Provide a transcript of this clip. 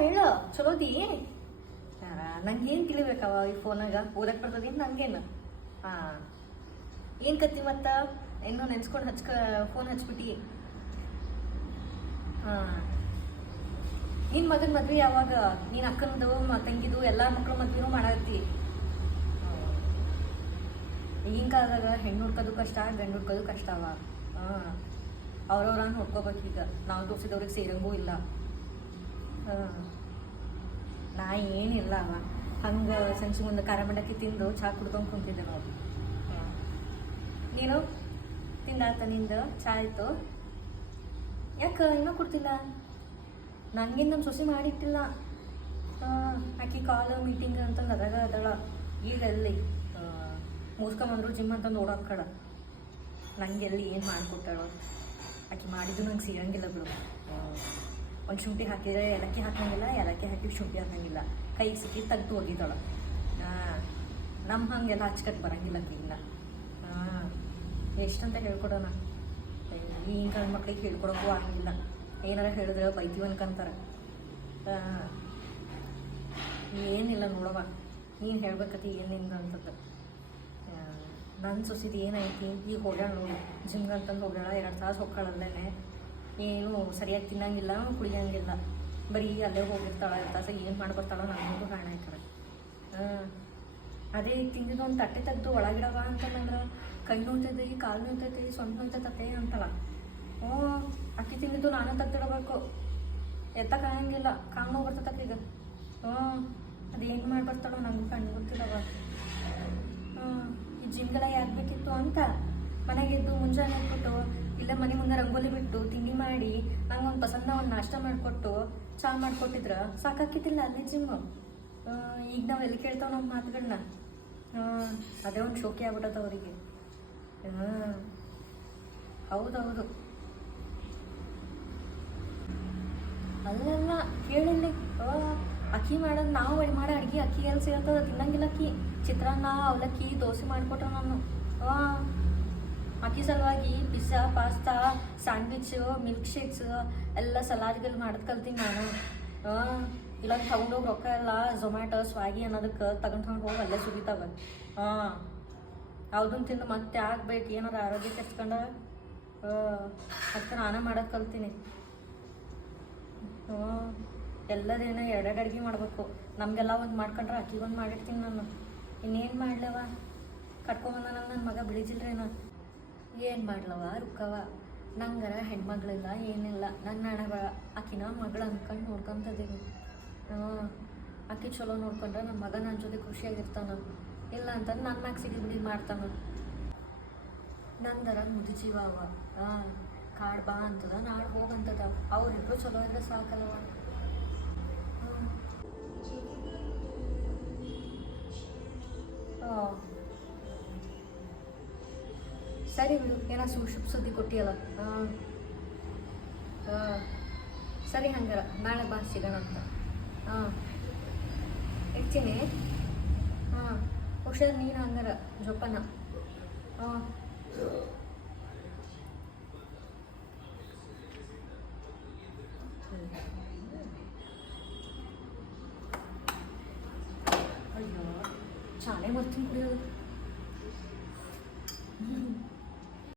ಹೇಳು ಚಲೋದಿ ನಂಗೇನು ತಿಳಿಬೇಕವ ಈ ಫೋನಾಗ? ಓದಕ್ಕೆ ಬರ್ತದೇನು ನಂಗೇನು? ಹಾಂ. ಏನು ಕತ್ತಿ ಮತ್ತು? ಇನ್ನೂ ನೆನ್ಸ್ಕೊಂಡು ಹಚ್ಕ, ಫೋನ್ ಹಚ್ಬಿಟ್ಟಿ. ಹಾಂ. ನಿನ್ನ ಮಗನ ಮದ್ವೆ ಯಾವಾಗ? ನಿನ್ನ ಅಕ್ಕನದು ತಂಗಿದು, ಎಲ್ಲ ಮಕ್ಕಳು ಮದ್ವೆನೂ ಮಾಡತ್ತಿ ಈಗಿನ ಕಾಲದಾಗ ಹೆಣ್ಣು ಹುಡ್ಕೋದು ಕಷ್ಟ, ಗಂಡು ಹುಡ್ಕೋದು ಕಷ್ಟ ಅವ. ಹಾಂ. ಅವ್ರವ್ರ ನೋಡ್ಕೋಬೇಕೀಗ ನಾವು ತೋರಿಸಿದವ್ರಿಗೆ ಸೇರಂಗೂ ಇಲ್ಲ. ನಾ ಏನಿಲ್ಲ ಅವ. ಹಂಗೆ ಸಂಜೆ ಮುಂದೆ ಖಾರ ಮಂಡಕ್ಕಿ ತಿಂದು ಚಾ ಕುಡ್ಕೊಂಡು ಕುಂತಿದ್ದೆ ನಾವು ಹಾಂ. ನೀನು? ತಿಂದಾತ ನಿಂದು? ಚಾ ಆಯಿತು? ಯಾಕೆ ಇನ್ನೂ ಕೊಡ್ತಿಲ್ಲ ನನಗಿನ್ನ ನಮ್ಮ ಸೊಸೆ ಮಾಡಿಟ್ಟಿಲ್ಲ. ಆಕಿ ಕಾಲ್ ಮೀಟಿಂಗ್ ಅಂತಂದು ಅದಾಗ ಅದಳ. ಈಗ ಎಲ್ಲಿ? ಮುಗಿಸ್ಕೊಂಬಂದ್ರು ಜಿಮ್ ಅಂತ ಓಡೋದ್ ಕಡ. ನಂಗೆ ಎಲ್ಲಿ ಏನು ಮಾಡಿಕೊಟ್ಟಾಳು ಆಕೆ ಮಾಡಿದ್ದು ನಂಗೆ ಸಿಗಂಗಿಲ್ಲ ಬಿಡು. ಒಂದು ಶುಂಠಿ ಹಾಕಿದ್ರೆ ಏಲಕ್ಕಿ ಹಾಕಂಗಿಲ್ಲ ಏಲಕ್ಕಿ ಹಾಕಿ ಶುಂಠಿ ಹಾಕಂಗಿಲ್ಲ ಕೈ ಸಿಕ್ಕಿ ತಗ್ದು ಒಗಿತಾಳ ನಮ್ಮ ಹಂಗೆಲ್ಲ ಹಚ್ಕಟ್ ಬರಂಗಿಲ್ಲ ಹಾಂ, ಎಷ್ಟಂತ ಹೇಳ್ಕೊಡೋಣ. ಈಗಿನ ಗಂಡು ಮಕ್ಳಿಗೆ ಹೇಳ್ಕೊಡೋಕ್ಕೂ ಆಗಿಲ್ಲ ಏನಾರ ಹೇಳಿದ್ರೆ ಬೈತೀವಿ ಅನ್ಕಂತಾರೆ. ಏನಿಲ್ಲ ನೋಡವ ನೀನು ಹೇಳ್ಬೇಕತಿ ಏನಿಂದ ಅಂತದ್ದು ನನ್ನ ಸೊಸಿದು ಏನೈತಿ ಈಗ ಹೋಗ್ಯಾಳ ನೋಡಿ. ಜಿಮ್ಗೆ ಅಂತಂದು ಹೋಗ್ಯಾಳ, ಎರಡು ತಾಸು ಹೋಗ್ಕೊಳ್ಳಲ್ಲೇ ಏನು ಸರಿಯಾಗಿ ತಿನ್ನಂಗಿಲ್ಲ, ಕುಡಿಯಂಗಿಲ್ಲ. ಬರೀ ಅಲ್ಲೇ ಹೋಗಿರ್ತಾಳ ಇರ್ತಾಸ ತಾಸ ಏನು ಮಾಡಿ ಬರ್ತಾಳೋ ನನಗೂ ಕಾರಣ ಹಾಂ. ಅದೇ ತಿಂದಿದ್ದು ಒಂದು ತಟ್ಟೆ ತೆಗೆದು ಒಳಗಿಡವ ಅಂತಂದ್ರೆ ಕೈ ನೋಯ್ತೈತಿ, ಕಾಲು ನೋಯ್ತೈತಿ, ಸೊಂಟ ನೋಯ್ತೈತೆ ಅಂತಳ. ಹ್ಞೂ, ಅಕ್ಕಿ ತಿಂದಿದ್ದು ನಾನು ತೆಗ್ದಿಡಬೇಕು. ಎತ್ತಕ್ಕಾಗಂಗಿಲ್ಲ ಕಾಲು ನೋವು ಬರ್ತೈತೆ ಈಗ. ಹ್ಞೂ ಅದೇನು ಮಾಡಿ ಬರ್ತಾಳೋ ನನಗೂ ಕಣ್ಣು ಗೊತ್ತಿಲ್ಲವ. ಹ್ಞೂ, ಈ ಜಿಮ್ಗೆಲ್ಲ ಯಾಕೆ ಬೇಕಿತ್ತು ಅಂತ ಮನೆಗೆ ಎದ್ದು ಮುಂಜಾನೆ ಎದ್ಬಿಟ್ಟು ಇಲ್ಲ ಮನೆ ಮುಂದೆ ರಂಗೋಲಿ ಬಿಟ್ಟು ತಿಂಡಿ ಮಾಡಿ ನಂಗೆ ಒಂದು ಪಸಂದ ಒಂದು ನಾಷ್ಟ ಮಾಡಿಕೊಟ್ಟು ಚಾ ಮಾಡಿಕೊಟ್ಟಿದ್ರ? ಸಾಕಾಕಿತ್ತಿಲ್ಲ ಅದೇ ಜಿಮ್ಮು ಈಗ ನಾವು ಎಲ್ಲಿ ಕೇಳ್ತಾವ ನಮ್ಮ ಮಾತುಗಳನ್ನ ಅದೇ ಒಂದು ಶೋಕಿ ಆಗ್ಬಿಟ್ಟದ ಅವರಿಗೆ. ಹೌದೌದು. ಅಲ್ಲೆಲ್ಲ ಕೇಳಿಲ್ಲಿ ಅಕ್ಕಿ ಮಾಡೋದು ನಾವು ಮಾಡೋ ಅಡುಗೆ ಅಕ್ಕಿ ಎಲ್ಲಿ ಸಿಗತ್ತದ ತಿನ್ನಂಗಿಲ್ಲ ಅಕ್ಕಿ. ಚಿತ್ರಾನ್ನ, ಅವಲಕ್ಕಿ, ದೋಸೆ ಮಾಡಿಕೊಟ್ರೆ ನಾನು. ಅಕ್ಕಿ ಸಲುವಾಗಿ pizza pasta sandwich milk shakes ಎಲ್ಲ ಸಲಾಡ್ಗಳು ಮಾಡೋದು ಕಲ್ತೀನಿ ನಾನು. ಇಲ್ಲ ತಗೊಂಡೋಗಿ ರೊಕ್ಕ ಎಲ್ಲ ಝೊಮ್ಯಾಟೊ ಸ್ವಾಗಿ ಅನ್ನೋದಕ್ಕೆ ತಗೊಂಡು ತಗೊಂಡು ಹೋಗಿ ಅಲ್ಲೇ ಸುರಿತಾವ. ಹಾಂ ಯಾವುದನ್ನು ತಿಂದು ಮತ್ತೆ ಆಗ್ಬೇಕು, ಏನಾರ ಆರೋಗ್ಯ ಕೆಚ್ಕೊಂಡ ಅದಕ್ಕೆ ನಾನೇ ಮಾಡೋದು ಕಲ್ತೀನಿ. ಹ್ಞೂ ಎಲ್ಲದೇನೋ ಎರಡೆರಡು ಅಡುಗೆ ಮಾಡಬೇಕು. ನಮಗೆಲ್ಲ ಒಂದು ಮಾಡ್ಕೊಂಡ್ರೆ ಅಕ್ಕಿಗೊಂದು ಮಾಡಿರ್ತೀನಿ ನಾನು. ಇನ್ನೇನು ಮಾಡ್ಲವ? ಕಟ್ಕೊಂಬಂದ ನನ್ನ ಮಗ ಬೆಳಿಜಿಲ್ರೇನ? ಏನು ಮಾಡ್ಲವ, ರುಕ್ಕವ? ನಂಗರ ಹೆಣ್ಮಗಳಿಲ್ಲ, ಏನಿಲ್ಲ. ನನ್ನ ಹಣ ಆಕಿನ ಮಗಳು ಅಂದ್ಕೊಂಡು ನೋಡ್ಕೊಂತದೀನಿ. ಹ್ಞೂ ಆಕಿ ಚಲೋ ನೋಡ್ಕೊಂಡ್ರೆ ನನ್ನ ಮಗ ನನ್ನ ಜೊತೆ ಖುಷಿಯಾಗಿರ್ತಾನ. ಇಲ್ಲ ಅಂತಂದು ನನ್ನ ಮ್ಯಾಗ ಸಿಗಿ ಬಿಡಿ ಮಾಡ್ತಾನ. ನಂದರ ಮುದಿ ಜೀವ ಅವ. ಕಾಡ್ ಬಾ ಅಂತದ, ನಾಡ್ ಹೋಗಂತದ. ಅವ್ರಿಬ್ರು ಚಲೋ ಇದ್ರೆ ಸಾಕಲ್ವ. ಆ. ಸರಿ ಬಿಡು ಏನೋ ಸು ಶುಭ ಸುದ್ದಿ ಕೊಟ್ಟಿಯಲ್ಲ ಹಾಂ ಹಾಂ ಸರಿ ಹಂಗಾರ ನಾಳೆ ಬಾ ಸಿಗೋಣ ಅಂತ ಹಾಂ ಇಡ್ತೀನಿ ಹಾಂ ಹುಷಾರು ನೀನು ಹಂಗಾರ ಜೋಪಾನ ಹಾಂ ಅಯ್ಯೋ ಚಾನೆ ಬರ್ತೀನಿ ಕುಡಿಯೋದು ಹ್ಮ್.